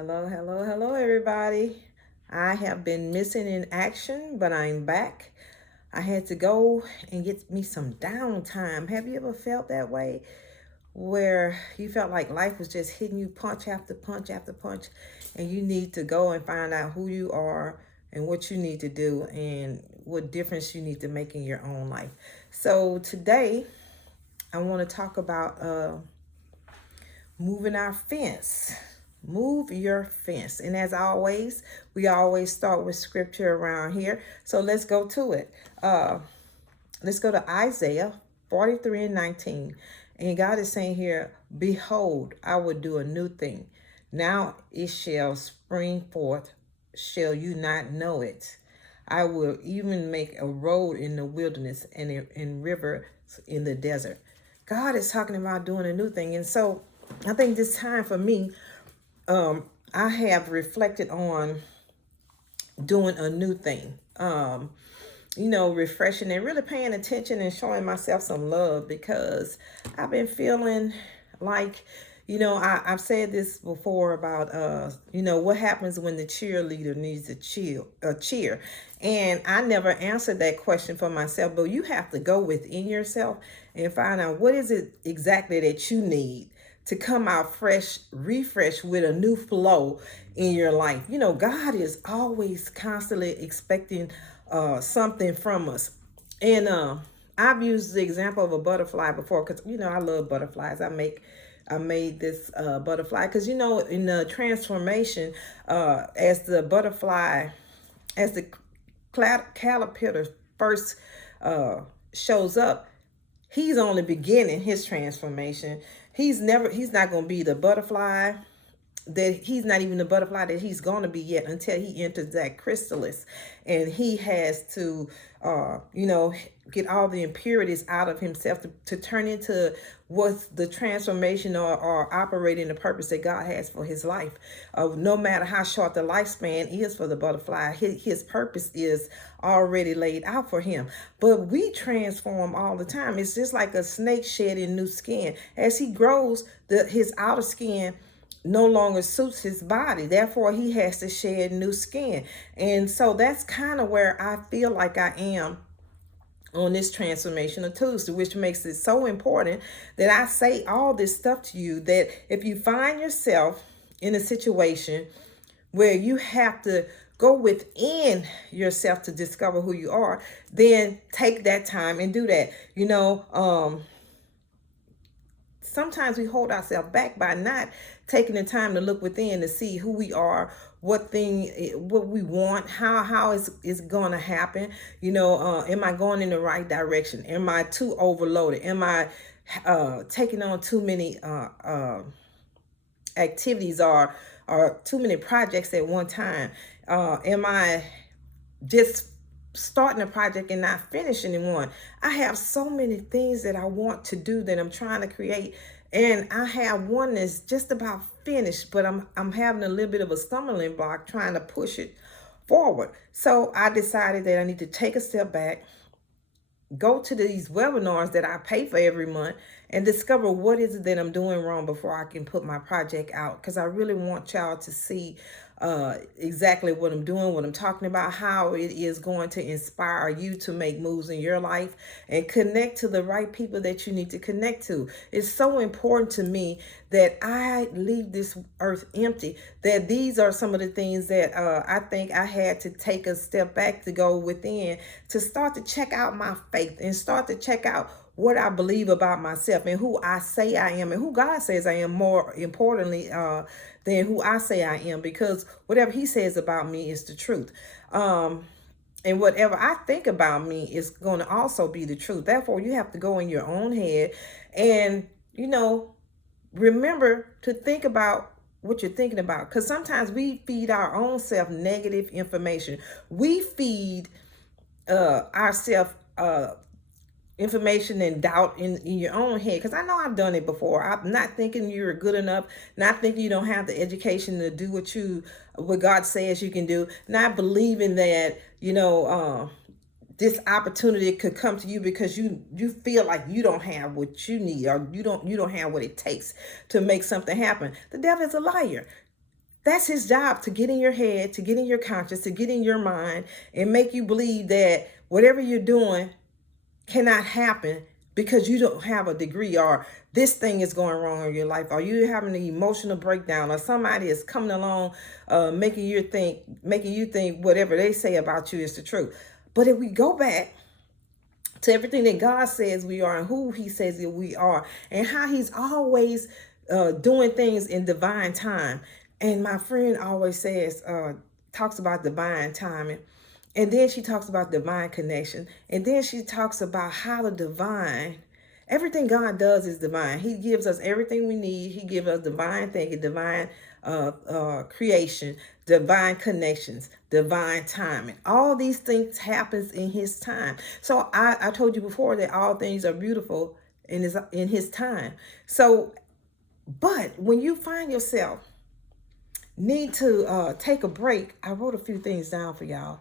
Hello, hello, hello, everybody. I have been missing in action, but I'm back. I had to go and get me some downtime. Have you ever felt that way? Where you felt like life was just hitting you punch after punch after punch, and you need to go and find out who you are and what you need to do and what difference you need to make in your own life. So, today I want to talk about moving our fence. Move your fence. And as always, we always start with scripture around here. So let's go to it. Let's go to Isaiah 43 and 19. And God is saying here, behold, I will do a new thing. Now it shall spring forth. Shall you not know it? I will even make a road in the wilderness and in rivers in the desert. God is talking about doing a new thing. And so I think this time for me, I have reflected on doing a new thing. Refreshing and really paying attention and showing myself some love because I've been feeling like, I've said this before about, what happens when the cheerleader needs a cheer. And I never answered that question for myself, but you have to go within yourself and find out what is it exactly that you need to come out fresh, refreshed with a new flow in your life. God is always constantly expecting something from us. And I've used the example of a butterfly before because I love butterflies. I made this butterfly because in the transformation, as the butterfly, as the caterpillar first shows up, he's only beginning his transformation. He's not going to be the butterfly that he's not even the butterfly that he's going to be yet until he enters that chrysalis, and he has to get all the impurities out of himself to turn into what's the transformation or operating the purpose that God has for his life. No matter how short the lifespan is for the butterfly, his purpose is already laid out for him. But we transform all the time. It's just like a snake shedding new skin. As he grows, his outer skin no longer suits his body. Therefore, he has to shed new skin. And so that's kind of where I feel like I am on this Transformational Tuesday, which makes it so important that I say all this stuff to you, that if you find yourself in a situation where you have to go within yourself to discover who you are, then take that time and do that. Sometimes we hold ourselves back by not taking the time to look within to see who we are, what we want, how is going to happen. Am I going in the right direction? Am I too overloaded? Am I taking on too many activities or too many projects at one time? Am I just starting a project and not finishing one? I have so many things that I want to do that I'm trying to create, and I have one that's just about finished, but I'm having a little bit of a stumbling block trying to push it forward. So I decided that I need to take a step back, go to these webinars that I pay for every month, and discover what is it that I'm doing wrong before I can put my project out. Because I really want y'all to see exactly what I'm doing, what I'm talking about, how it is going to inspire you to make moves in your life and connect to the right people that you need to connect to. It's so important to me that I leave this earth empty, that these are some of the things that I think I had to take a step back to go within, to start to check out my faith and start to check out what I believe about myself and who I say I am and who God says I am, more importantly than who I say I am, because whatever he says about me is the truth. And whatever I think about me is going to also be the truth. Therefore, you have to go in your own head and, remember to think about what you're thinking about. Because sometimes we feed our own self negative information. We feed ourselves information and doubt in your own head. Because I know I've done it before. I'm not thinking you're good enough, not thinking you don't have the education to do what God says you can do, not believing that this opportunity could come to you because you feel like you don't have what you need, or you don't have what it takes to make something happen. The devil is a liar. That's his job, to get in your head, to get in your conscience, to get in your mind and make you believe that whatever you're doing cannot happen because you don't have a degree, or this thing is going wrong in your life, or you having an emotional breakdown, or somebody is coming along making you think whatever they say about you is the truth. But if we go back to everything that God says we are and who he says that we are and how he's always doing things in divine time. And my friend always says, talks about divine timing. And then she talks about divine connection. And then she talks about how the divine, everything God does is divine. He gives us everything we need. He gives us divine thinking, divine creation, divine connections, divine timing. All these things happens in his time. So I told you before that all things are beautiful in his time. So, but when you find yourself need to take a break, I wrote a few things down for y'all.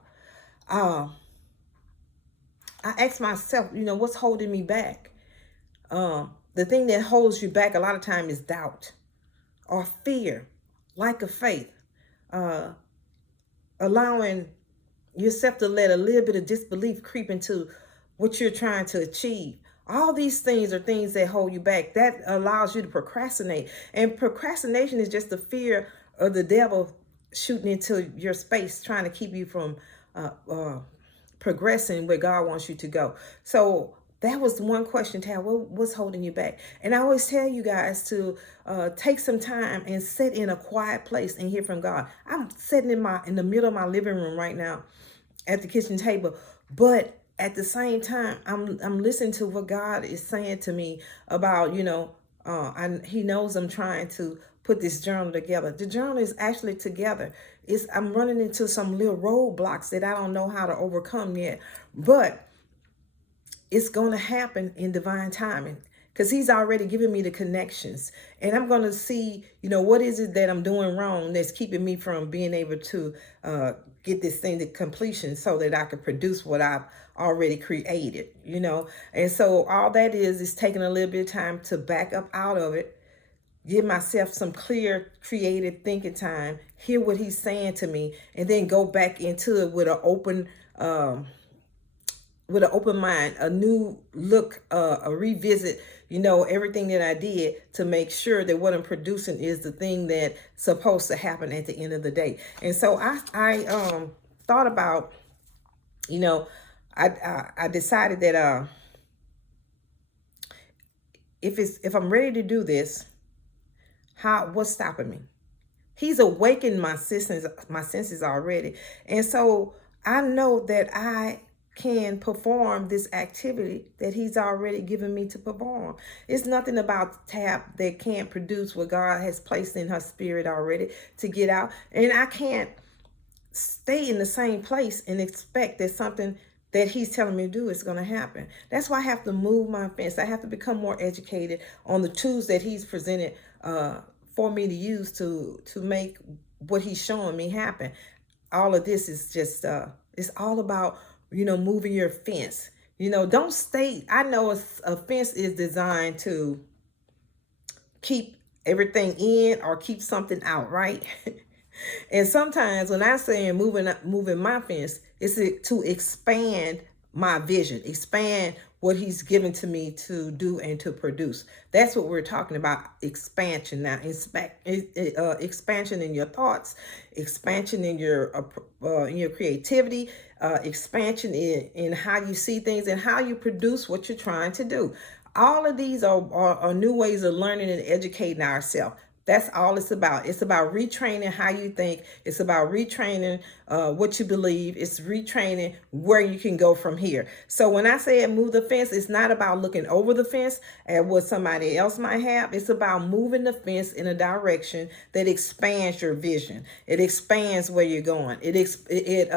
I asked myself, what's holding me back? The thing that holds you back a lot of time is doubt or fear, lack of faith, allowing yourself to let a little bit of disbelief creep into what you're trying to achieve. All these things are things that hold you back. That allows you to procrastinate. And procrastination is just the fear of the devil shooting into your space, trying to keep you from progressing where God wants you to go. So that was one question, Tab. What's holding you back? And I always tell you guys to take some time and sit in a quiet place and hear from God. I'm sitting in the middle of my living room right now at the kitchen table, but at the same time, I'm listening to what God is saying to me about, he knows I'm trying to put this journal together. The journal is actually together. I'm running into some little roadblocks that I don't know how to overcome yet, but it's going to happen in divine timing because he's already given me the connections, and I'm going to see, what is it that I'm doing wrong that's keeping me from being able to get this thing to completion so that I can produce what I've already created, And so all that is taking a little bit of time to back up out of it, give myself some clear, creative thinking time, hear what he's saying to me, and then go back into it with an open mind, a new look, a revisit, everything that I did to make sure that what I'm producing is the thing that's supposed to happen at the end of the day. And so I thought about, I decided that if I'm ready to do this, what's stopping me? He's awakened my senses already. And so I know that I can perform this activity that he's already given me to perform. It's nothing about Tab that can't produce what God has placed in her spirit already to get out. And I can't stay in the same place and expect that something that he's telling me to do is going to happen. That's why I have to move my fence. I have to become more educated on the tools that he's presented for me to use to make what he's showing me happen. All of this is just it's all about moving your fence. Don't stay. I know a fence is designed to keep everything in or keep something out, right? And sometimes when I say moving my fence, it's to expand my vision, expand what he's given to me to do and to produce. That's what we're talking about, expansion now. Expansion in your thoughts, expansion in your creativity, expansion in how you see things and how you produce what you're trying to do. All of these are new ways of learning and educating ourselves. That's all it's about. It's about retraining how you think. It's about retraining what you believe. It's retraining where you can go from here. So when I say move the fence, it's not about looking over the fence at what somebody else might have. It's about moving the fence in a direction that expands your vision. It expands where you're going. It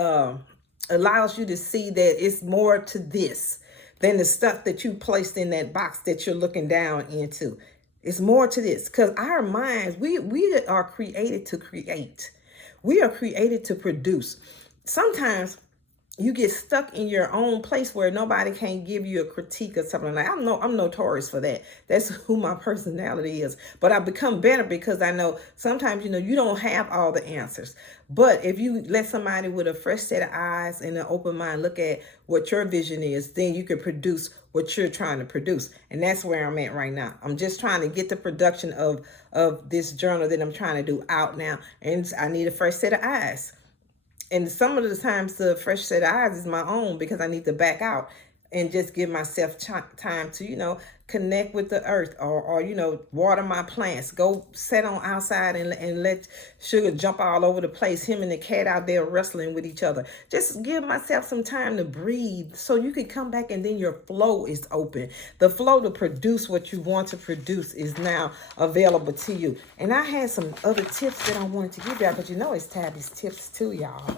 allows you to see that it's more to this than the stuff that you placed in that box that you're looking down into. It's more to this because our minds, we are created to create. We are created to produce. Sometimes you get stuck in your own place where nobody can give you a critique or something like that. I'm notorious for that. That's who my personality is. But I've become better because I know sometimes, you don't have all the answers. But if you let somebody with a fresh set of eyes and an open mind look at what your vision is, then you can produce what you're trying to produce. And that's where I'm at right now. I'm just trying to get the production of this journal that I'm trying to do out now. And I need a fresh set of eyes. And some of the times the fresh set of eyes is my own because I need to back out and just give myself time to, connect with the earth, or water my plants, go sit on outside and let Sugar jump all over the place, him and the cat out there wrestling with each other. Just give myself some time to breathe so you can come back, and then your flow is open. The flow to produce what you want to produce is now available to you. And I had some other tips that I wanted to give y'all, but it's Tabby's tips too, y'all.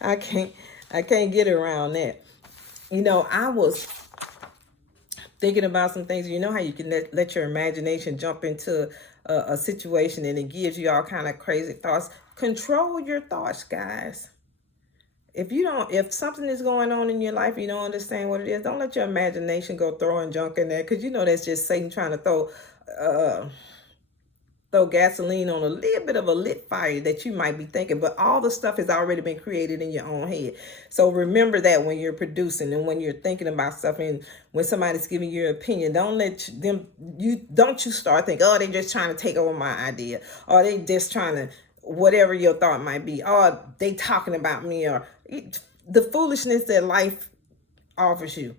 I can't get around that. I was thinking about some things. You know how you can let your imagination jump into a situation and it gives you all kind of crazy thoughts. Control your thoughts, guys. If something is going on in your life, you don't understand what it is, don't let your imagination go throwing junk in there, because that's just Satan trying to throw gasoline on a little bit of a lit fire that you might be thinking, but all the stuff has already been created in your own head. So remember that when you're producing and when you're thinking about stuff, and when somebody's giving you your opinion, don't you start thinking, oh, they're just trying to take over my idea, or they just trying to, whatever your thought might be, or they talking about me, or the foolishness that life offers you,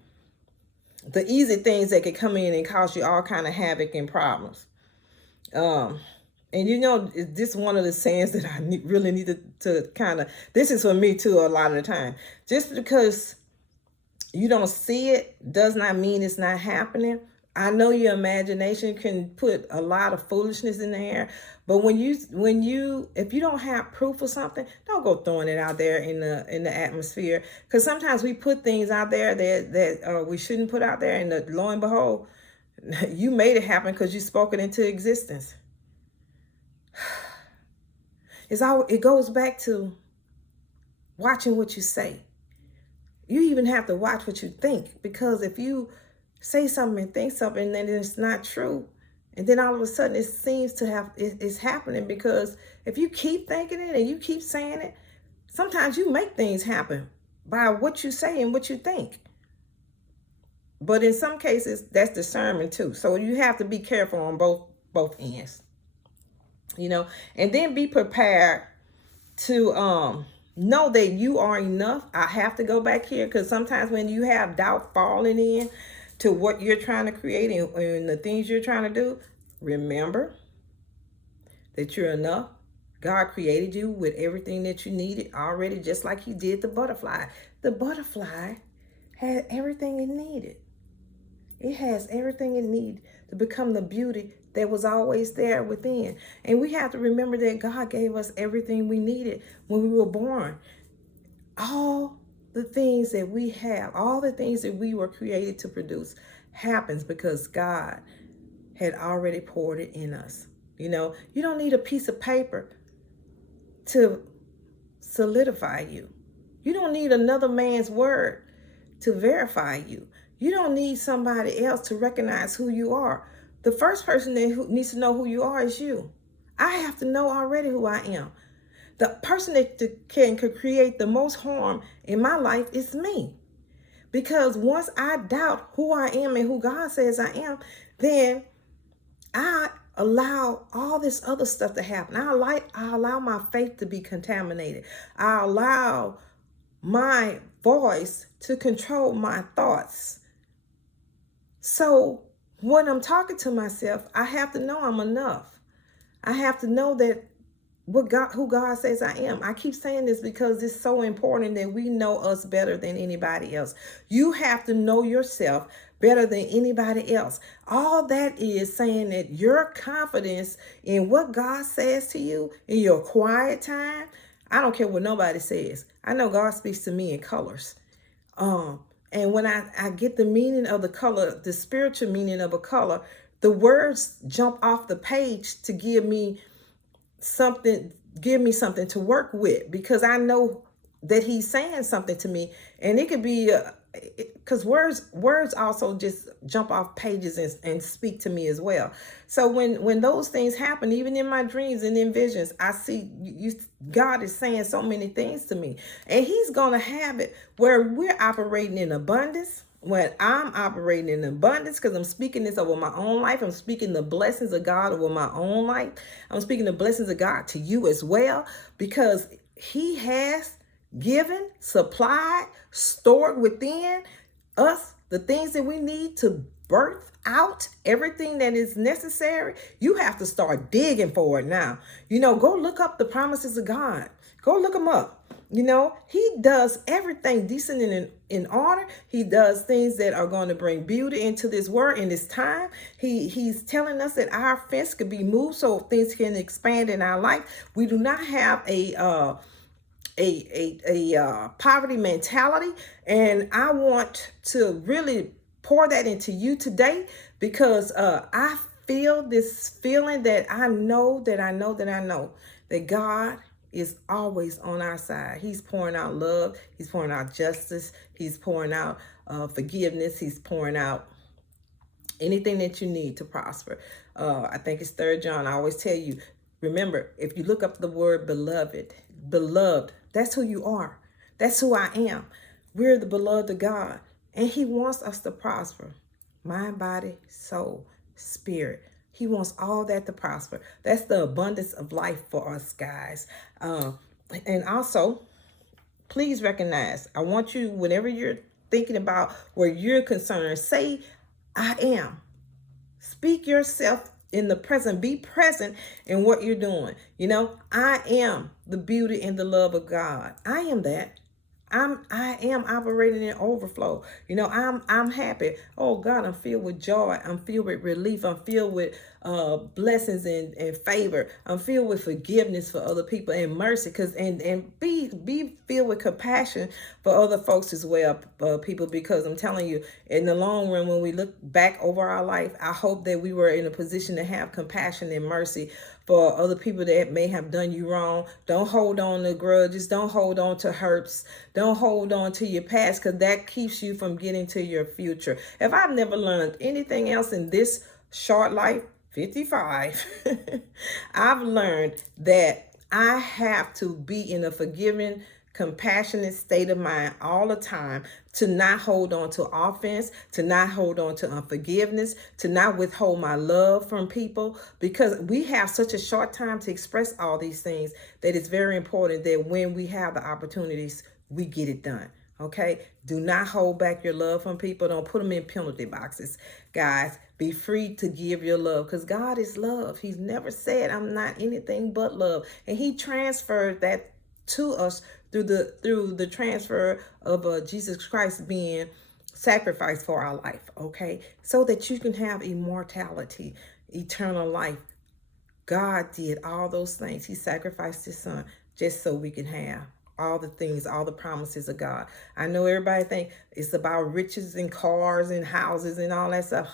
the easy things that could come in and cause you all kind of havoc and problems. And this is one of the sayings that I really need to kind of, this is for me too a lot of the time. Just because you don't see it does not mean it's not happening. I know your imagination can put a lot of foolishness in the air, but if you don't have proof of something, don't go throwing it out there in the atmosphere. Because sometimes we put things out there that we shouldn't put out there, and lo and behold, you made it happen because you spoke it into existence. It goes back to watching what you say. You even have to watch what you think, because if you say something and think something and then it's not true, and then all of a sudden it seems to have it's happening, because if you keep thinking it and you keep saying it, sometimes you make things happen by what you say and what you think. But in some cases, that's discernment too. So you have to be careful on both ends. And then be prepared to know that you are enough. I have to go back here, because sometimes when you have doubt falling in to what you're trying to create and the things you're trying to do, remember that you're enough. God created you with everything that you needed already, just like he did the butterfly. The butterfly had everything it needed. It has everything it needs to become the beauty that was always there within. And we have to remember that God gave us everything we needed when we were born. All the things that we have, all the things that we were created to produce, happens because God had already poured it in us. You don't need a piece of paper to solidify you. You don't need another man's word to verify you. You don't need somebody else to recognize who you are. The first person that needs to know who you are is you. I have to know already who I am. The person that can create the most harm in my life is me. Because once I doubt who I am and who God says I am, then I allow all this other stuff to happen. I allow my faith to be contaminated. I allow my voice to control my thoughts. So when I'm talking to myself, I have to know I'm enough. I have to know that who God says I am. I keep saying this because it's so important that we know us better than anybody else. You have to know yourself better than anybody else. All that is saying that your confidence in what God says to you in your quiet time, I don't care what nobody says. I know God speaks to me in colors. And when I get the meaning of the color, the spiritual meaning of a color, the words jump off the page to give me something to work with, because I know that he's saying something to me. And it could be because words also just jump off pages and speak to me as well. So when those things happen, even in my dreams and in visions, I see God is saying so many things to me, and he's gonna have it where we're operating in abundance. When I'm operating in abundance, because I'm speaking this over my own life, I'm speaking the blessings of God over my own life. I'm speaking the blessings of God to you as well, because he has given, supplied, stored within us the things that we need to birth out everything that is necessary. You have to start digging for it now. Go look up the promises of God. Go look them up. He does everything decent and in order. He does things that are going to bring beauty into this world in this time. He's telling us that our fence could be moved so things can expand in our life. We do not have a poverty mentality, and I want to really pour that into you today, because I feel this feeling that I know that God is always on our side. He's pouring out love, he's pouring out justice, he's pouring out forgiveness, he's pouring out anything that you need to prosper. I think it's 3rd John. I always tell you, remember, if you look up the word beloved, that's who you are. That's who I am. We're the beloved of God, and he wants us to prosper. Mind, body, soul, spirit. He wants all that to prosper. That's the abundance of life for us, guys. And also, please recognize, I want you, whenever you're thinking about where you're concerned, say, I am. Speak yourself in the present. Be present in what you're doing. I am the beauty and the love of God. I am that. I am operating in overflow. I'm happy. Oh God, I'm filled with joy. I'm filled with relief. I'm filled with blessings and favor. I'm filled with forgiveness for other people and mercy. And be filled with compassion for other folks as well, people. Because I'm telling you, in the long run, when we look back over our life, I hope that we were in a position to have compassion and mercy for other people that may have done you wrong. Don't hold on to grudges. Don't hold on to hurts. Don't hold on to your past, because that keeps you from getting to your future. If I've never learned anything else in this short life, 55, I've learned that I have to be in a forgiving, compassionate state of mind all the time, to not hold on to offense, to not hold on to unforgiveness, to not withhold my love from people, because we have such a short time to express all these things that it's very important that when we have the opportunities, we get it done. Okay? Do not hold back your love from people. Don't put them in penalty boxes. Guys, be free to give your love, because God is love. He's never said I'm not anything but love. And he transferred that to us through the transfer of Jesus Christ being sacrificed for our life, okay? So that you can have immortality, eternal life. God did all those things. He sacrificed his son just so we can have all the things, all the promises of God. I know everybody think it's about riches and cars and houses and all that stuff.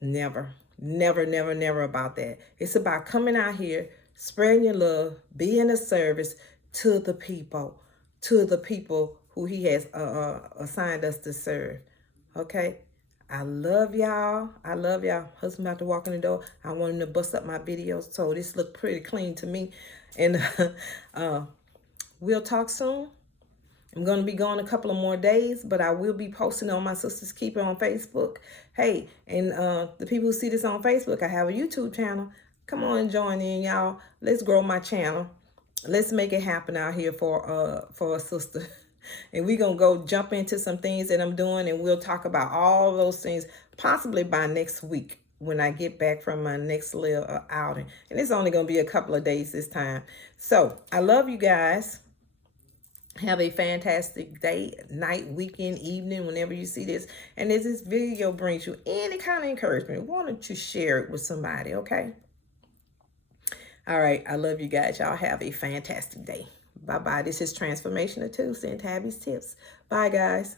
Never, never, never, never about that. It's about coming out here, spreading your love, being a service to the people who he has assigned us to serve. Okay? I love y'all. I love y'all. Husband about to walk in the door. I want him to bust up my videos, so this look pretty clean to me. And we'll talk soon. I'm going to be gone a couple of more days, but I will be posting on my Sister's Keeper on Facebook. Hey, and the people who see this on Facebook, I have a YouTube channel. Come on and join in, y'all. Let's grow my channel. Let's make it happen out here for a sister. And we're going to go jump into some things that I'm doing, and we'll talk about all those things possibly by next week when I get back from my next little outing. And it's only going to be a couple of days this time. So I love you guys. Have a fantastic day, night, weekend, evening, whenever you see this. And if this video brings you any kind of encouragement, why don't you share it with somebody, okay? All right, I love you guys. Y'all have a fantastic day. Bye-bye. This is Transformational Tuesday and Tabby's Tips. Bye, guys.